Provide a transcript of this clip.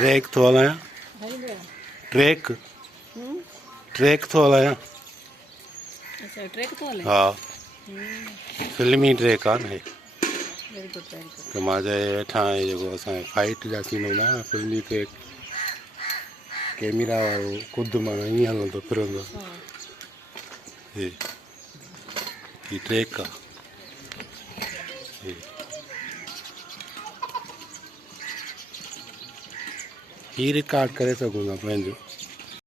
track थो हलायां track track थो हलायां अच्छा ट्रैक तो हले हा फिल्मी ट्रैक आहे न हे वेरी गुड त मां चए वेठा आहियूं जेको असांजे फाइट जा सीन हूंदा आहे न फिल्मी ट्रैक कैमरा वारो ख़ुदि माना ईअं हलंदो फिरंदो हे ही ट्रैक आहे ही रिकॉर्ड करे सघूं था पंहिंजो